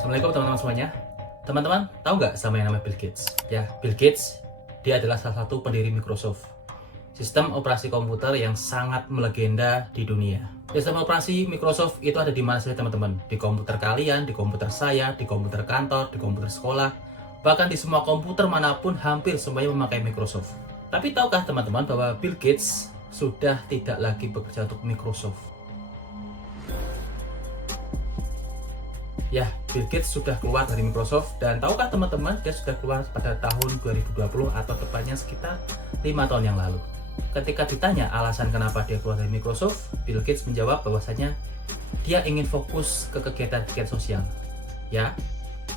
Assalamualaikum teman-teman semuanya. Teman-teman tahu nggak sama yang namanya Bill Gates? Ya, Bill Gates dia adalah salah satu pendiri Microsoft, sistem operasi komputer yang sangat melegenda di dunia. Sistem operasi Microsoft itu ada di mana saja teman-teman, di komputer kalian, di komputer saya, di komputer kantor, di komputer sekolah, bahkan di semua komputer manapun hampir semuanya memakai Microsoft. Tapi tahukah teman-teman bahwa Bill Gates sudah tidak lagi bekerja untuk Microsoft? Ya, Bill Gates sudah keluar dari Microsoft, dan tahukah teman-teman dia sudah keluar pada tahun 2020 atau tepatnya sekitar 5 tahun yang lalu. Ketika ditanya alasan kenapa dia keluar dari Microsoft, Bill Gates menjawab bahwasanya dia ingin fokus ke kegiatan-kegiatan sosial. Ya,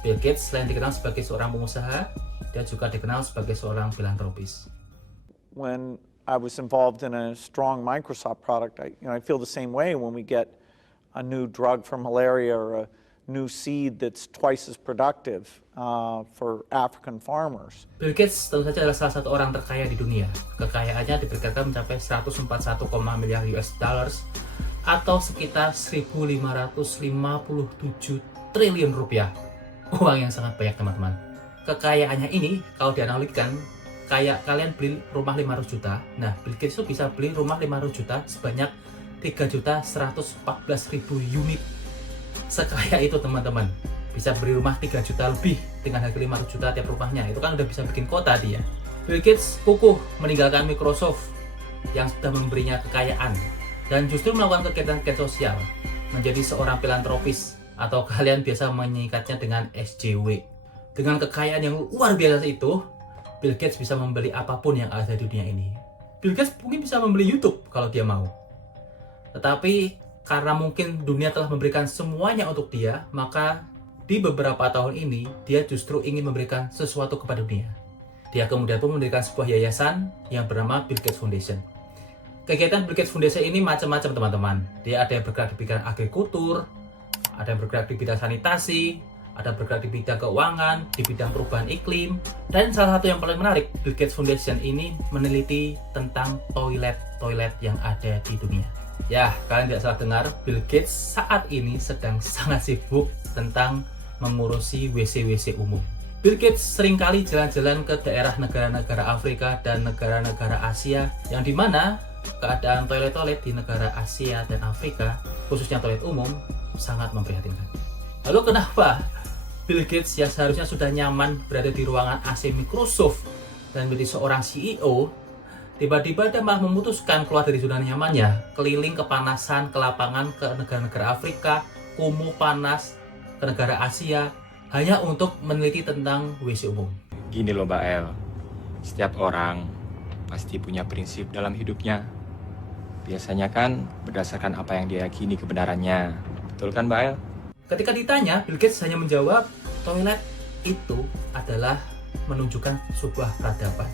Bill Gates selain dikenal sebagai seorang pengusaha, dia juga dikenal sebagai seorang filantropis. When I was involved in a strong Microsoft product, I feel the same way when we get a new drug for malaria or a new seed that's twice as productive for African farmers. Bill Gates tentu saja adalah salah satu orang terkaya di dunia. Kekayaannya diperkirakan mencapai 141 miliar US dollars atau sekitar 1.557 triliun rupiah. Uang yang sangat banyak teman-teman. Kekayaannya ini kalau dianalogikan kayak kalian beli rumah 500 juta. Nah, Bill Gates itu bisa beli rumah 500 juta sebanyak 3.114.000 unit. Sekaya itu teman-teman, bisa beli rumah 3 juta lebih dengan harga 500 juta tiap rumahnya. Itu kan udah bisa bikin kota dia. Bill Gates kukuh meninggalkan Microsoft yang sudah memberinya kekayaan dan justru melakukan kegiatan-kegiatan sosial, menjadi seorang filantropis atau kalian biasa menyingkatnya dengan SJW. Dengan kekayaan yang luar biasa itu, Bill Gates bisa membeli apapun yang ada di dunia ini. Bill Gates mungkin bisa membeli YouTube kalau dia mau. Tetapi karena mungkin dunia telah memberikan semuanya untuk dia, maka di beberapa tahun ini dia justru ingin memberikan sesuatu kepada dunia. Dia kemudian pun mendirikan sebuah yayasan yang bernama Bill Gates Foundation. Kegiatan Bill Gates Foundation ini macam-macam teman-teman. Dia ada yang bergerak di bidang agrikultur, ada yang bergerak di bidang sanitasi, ada yang bergerak di bidang keuangan, di bidang perubahan iklim, dan salah satu yang paling menarik, Bill Gates Foundation ini meneliti tentang toilet-toilet yang ada di dunia. Ya, kalian tidak salah dengar, Bill Gates saat ini sedang sangat sibuk tentang mengurusi WC-WC umum. Bill Gates seringkali jalan-jalan ke daerah negara-negara Afrika dan negara-negara Asia, yang dimana keadaan toilet-toilet di negara Asia dan Afrika, khususnya toilet umum, sangat memprihatinkan. Lalu kenapa Bill Gates yang seharusnya sudah nyaman berada di ruangan AC Microsoft dan menjadi seorang CEO, tiba-tiba dia malah memutuskan keluar dari zona nyamannya, keliling kepanasan ke lapangan ke negara-negara Afrika, kumuh panas ke negara Asia, hanya untuk meneliti tentang WC umum. Gini loh Mbak El, setiap orang pasti punya prinsip dalam hidupnya. Biasanya kan berdasarkan apa yang dia yakini kebenarannya. Betul kan Mbak El? Ketika ditanya, Bill Gates hanya menjawab, toilet itu adalah menunjukkan sebuah peradaban.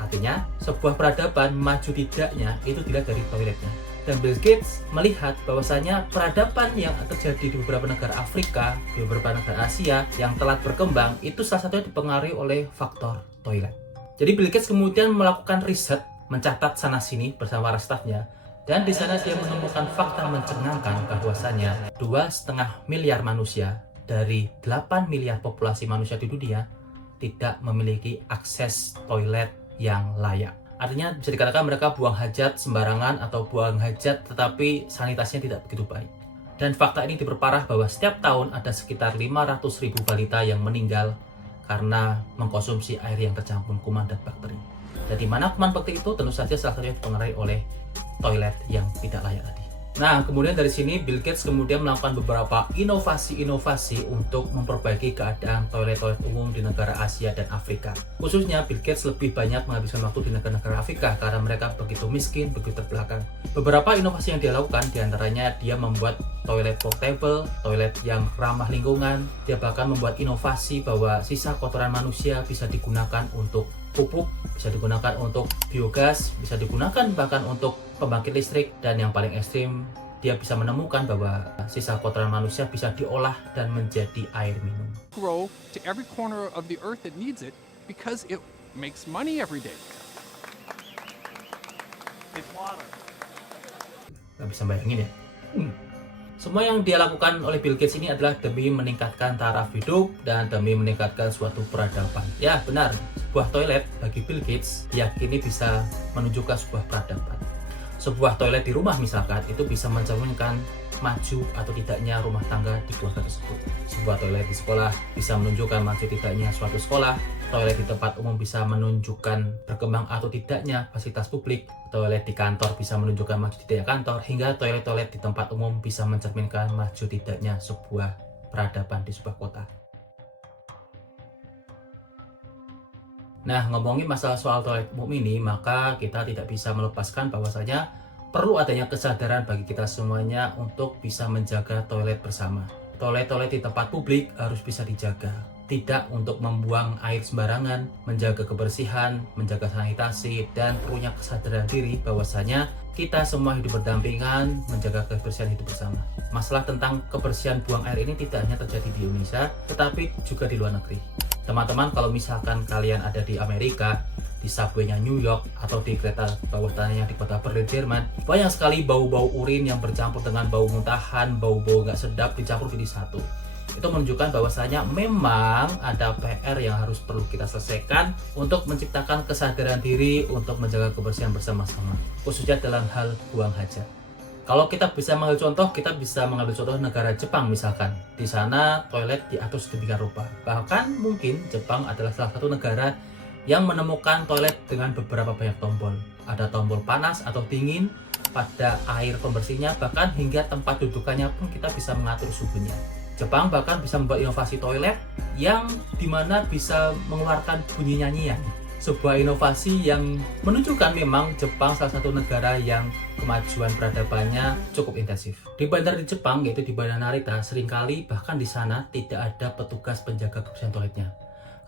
Artinya, sebuah peradaban maju tidaknya itu dilihat dari toiletnya. Dan Bill Gates melihat bahwasanya peradaban yang terjadi di beberapa negara Afrika, di beberapa negara Asia yang telah berkembang itu salah satunya dipengaruhi oleh faktor toilet. Jadi Bill Gates kemudian melakukan riset, mencatat sana-sini bersama para stafnya, dan di sana dia menemukan fakta mencengangkan bahwasanya 2,5 miliar manusia dari 8 miliar populasi manusia di dunia tidak memiliki akses toilet yang layak. Artinya bisa dikatakan mereka buang hajat sembarangan atau buang hajat tetapi sanitasinya tidak begitu baik. Dan fakta ini diperparah bahwa setiap tahun ada sekitar 500.000 balita yang meninggal karena mengkonsumsi air yang tercampur kuman dan bakteri. Dan di mana kuman bakteri itu tentu saja salah satunya dipengaruhi oleh toilet yang tidak layak tadi. Nah, kemudian dari sini Bill Gates kemudian melakukan beberapa inovasi-inovasi untuk memperbaiki keadaan toilet-toilet umum di negara Asia dan Afrika. Khususnya Bill Gates lebih banyak menghabiskan waktu di negara-negara Afrika karena mereka begitu miskin, begitu terbelakang. Beberapa inovasi yang dia lakukan diantaranya dia membuat toilet portable, toilet yang ramah lingkungan. Dia bahkan membuat inovasi bahwa sisa kotoran manusia bisa digunakan untuk pupuk, bisa digunakan untuk biogas, bisa digunakan bahkan untuk pembangkit listrik, dan yang paling ekstrim dia bisa menemukan bahwa sisa kotoran manusia bisa diolah dan menjadi air minum. Grow to every corner of the earth that needs it because it makes money every day. It's water. Gak bisa bayangin ya. Semua yang dia lakukan oleh Bill Gates ini adalah demi meningkatkan taraf hidup dan demi meningkatkan suatu peradaban. Ya benar, sebuah toilet bagi Bill Gates diyakini bisa menunjukkan sebuah peradaban. Sebuah toilet di rumah misalkan itu bisa mencerminkan maju atau tidaknya rumah tangga di keluarga tersebut. Sebuah toilet di sekolah bisa menunjukkan maju tidaknya suatu sekolah. Toilet di tempat umum bisa menunjukkan berkembang atau tidaknya fasilitas publik. Toilet di kantor bisa menunjukkan maju tidaknya kantor, hingga toilet-toilet di tempat umum bisa mencerminkan maju tidaknya sebuah peradaban di sebuah kota. Nah, ngomongin masalah soal toilet umum ini, maka kita tidak bisa melepaskan bahwasanya perlu adanya kesadaran bagi kita semuanya untuk bisa menjaga toilet bersama. Toilet-toilet di tempat publik harus bisa dijaga. Tidak untuk membuang air sembarangan, menjaga kebersihan, menjaga sanitasi, dan punya kesadaran diri bahwasanya kita semua hidup berdampingan, menjaga kebersihan hidup bersama. Masalah tentang kebersihan buang air ini tidak hanya terjadi di Indonesia, tetapi juga di luar negeri. Teman-teman, kalau misalkan kalian ada di Amerika, di subway-nya New York, atau di kereta bawah tanahnya di kota Berlin, Jerman, banyak sekali bau-bau urin yang bercampur dengan bau muntahan, bau-bau nggak sedap dicampur jadi satu. Itu menunjukkan bahwasanya memang ada PR yang harus perlu kita selesaikan untuk menciptakan kesadaran diri untuk menjaga kebersihan bersama-sama, khususnya dalam hal buang hajat. Kalau kita bisa mengambil contoh, kita bisa mengambil contoh negara Jepang misalkan. Di sana toilet diatur sedemikian rupa. Bahkan mungkin Jepang adalah salah satu negara yang menemukan toilet dengan beberapa banyak tombol. Ada tombol panas atau dingin pada air pembersihnya, bahkan hingga tempat dudukannya pun kita bisa mengatur suhunya. Jepang bahkan bisa membuat inovasi toilet yang dimana bisa mengeluarkan bunyi nyanyian. Sebuah inovasi yang menunjukkan memang Jepang salah satu negara yang kemajuan peradabannya cukup intensif. Di bandar di Jepang, yaitu di Bandar Narita, seringkali bahkan di sana tidak ada petugas penjaga kebersihan toiletnya.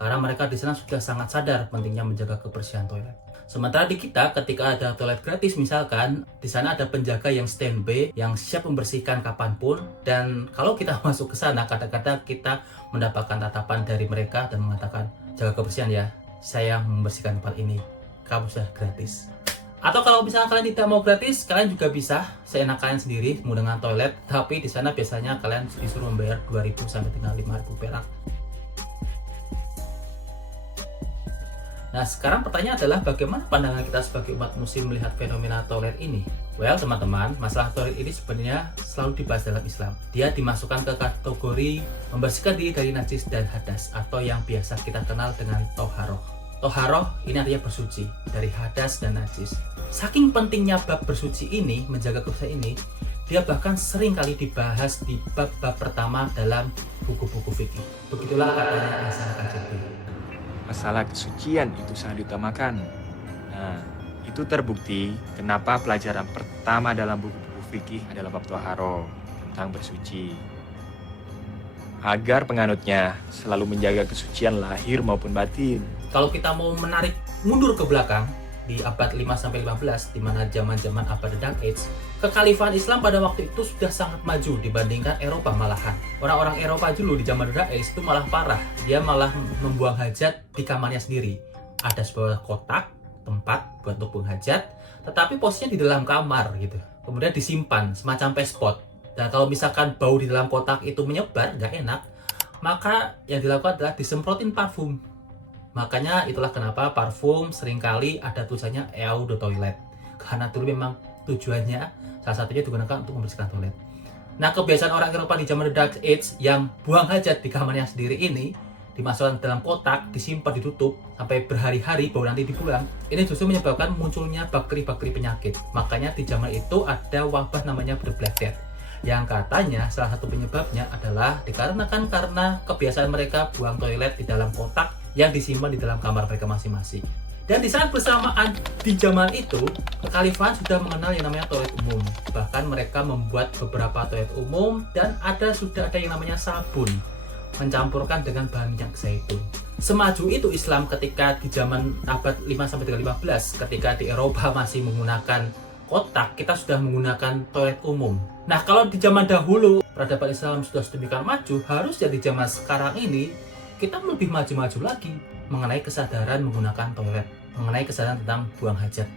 Karena mereka di sana sudah sangat sadar pentingnya menjaga kebersihan toilet. Sementara di kita, ketika ada toilet gratis misalkan, di sana ada penjaga yang standby, yang siap membersihkan kapanpun. Dan kalau kita masuk ke sana, kadang-kadang kita mendapatkan tatapan dari mereka dan mengatakan, jaga kebersihan ya, saya membersihkan tempat ini, kamu sudah gratis. Atau kalau misalnya kalian tidak mau gratis, kalian juga bisa seenak kalian sendiri menggunakan toilet. Tapi di sana biasanya kalian disuruh membayar 2.000 sampai dengan 5.000 perak. Nah, sekarang pertanyaan adalah bagaimana pandangan kita sebagai umat muslim melihat fenomena toilet ini? Well, teman-teman, masalah toilet ini sebenarnya selalu dibahas dalam Islam. Dia dimasukkan ke kategori membersihkan diri dari najis dan hadas, atau yang biasa kita kenal dengan toharoh. Toharoh ini artinya bersuci dari hadas dan najis. Saking pentingnya bab bersuci ini, menjaga kebersihan ini, dia bahkan sering kali dibahas di bab-bab pertama dalam buku-buku fikih. Begitulah katanya Hasan Al-Jabiri. Masalah kesucian itu sangat diutamakan. Nah, itu terbukti kenapa pelajaran pertama dalam buku-buku fikih adalah bab toharoh, tentang bersuci. Agar penganutnya selalu menjaga kesucian lahir maupun batin. Kalau kita mau menarik mundur ke belakang, di abad 5-15, di mana zaman-zaman abad The Dark Age, kekhalifahan Islam pada waktu itu sudah sangat maju dibandingkan Eropa malahan. Orang-orang Eropa dulu di zaman The Dark Age itu malah parah. Dia malah membuang hajat di kamarnya sendiri. Ada sebuah kotak, tempat buat buang hajat, tetapi posisinya di dalam kamar gitu. Kemudian disimpan semacam pespot. Dan kalau misalkan bau di dalam kotak itu menyebar, nggak enak, maka yang dilakukan adalah disemprotin parfum. Makanya itulah kenapa parfum seringkali ada tulisannya Eau de Toilette. Karena dulu memang tujuannya salah satunya digunakan untuk membersihkan toilet. Nah, kebiasaan orang Eropa di zaman The Dark Age yang buang hajat di kamarnya sendiri ini, dimasukkan dalam kotak, disimpan, ditutup, sampai berhari-hari baru nanti dipulang. Ini justru menyebabkan munculnya bakteri-bakteri penyakit. Makanya di zaman itu ada wabah namanya The Black Death. Yang katanya salah satu penyebabnya adalah dikarenakan karena kebiasaan mereka buang toilet di dalam kotak yang disimpan di dalam kamar mereka masing-masing. Dan di saat bersamaan di zaman itu, kekhalifahan sudah mengenal yang namanya toilet umum. Bahkan mereka membuat beberapa toilet umum dan sudah ada yang namanya sabun, mencampurkan dengan bahan minyak zaitun. Semaju itu Islam ketika di zaman abad 5-15, ketika di Eropa masih menggunakan kotak, kita sudah menggunakan toilet umum. Nah, kalau di zaman dahulu peradaban Islam sudah sedemikian maju, harusnya di zaman sekarang ini kita lebih maju-maju lagi mengenai kesadaran menggunakan toilet, mengenai kesadaran tentang buang hajat.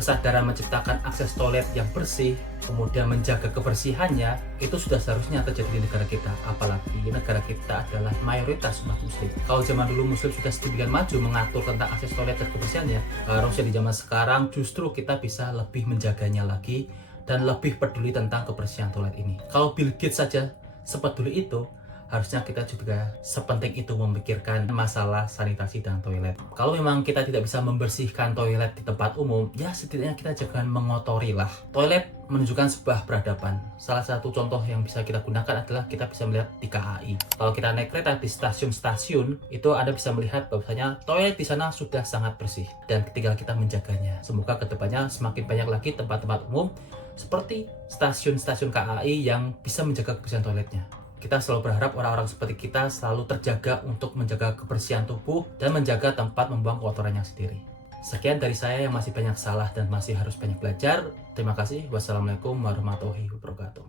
kesadaran menciptakan akses toilet yang bersih, kemudian menjaga kebersihannya, itu sudah seharusnya terjadi di negara kita. Apalagi negara kita adalah mayoritas umat muslim. Kalau zaman dulu muslim sudah sedemikian maju mengatur tentang akses toilet dan kebersihannya, harusnya di zaman sekarang justru kita bisa lebih menjaganya lagi dan lebih peduli tentang kebersihan toilet ini. Kalau Bill Gates saja sepeduli itu, harusnya kita juga sepenting itu memikirkan masalah sanitasi dan toilet. Kalau memang kita tidak bisa membersihkan toilet di tempat umum, ya setidaknya kita jangan mengotori lah. Toilet menunjukkan sebuah peradaban. Salah satu contoh yang bisa kita gunakan adalah kita bisa melihat di KAI. Kalau kita naik kereta di stasiun-stasiun, itu Anda bisa melihat bahwasanya toilet di sana sudah sangat bersih dan tinggal kita menjaganya. Semoga kedepannya semakin banyak lagi tempat-tempat umum seperti stasiun-stasiun KAI yang bisa menjaga kebersihan toiletnya. Kita selalu berharap orang-orang seperti kita selalu terjaga untuk menjaga kebersihan tubuh dan menjaga tempat membuang kotorannya sendiri. Sekian dari saya yang masih banyak salah dan masih harus banyak belajar. Terima kasih. Wassalamualaikum warahmatullahi wabarakatuh.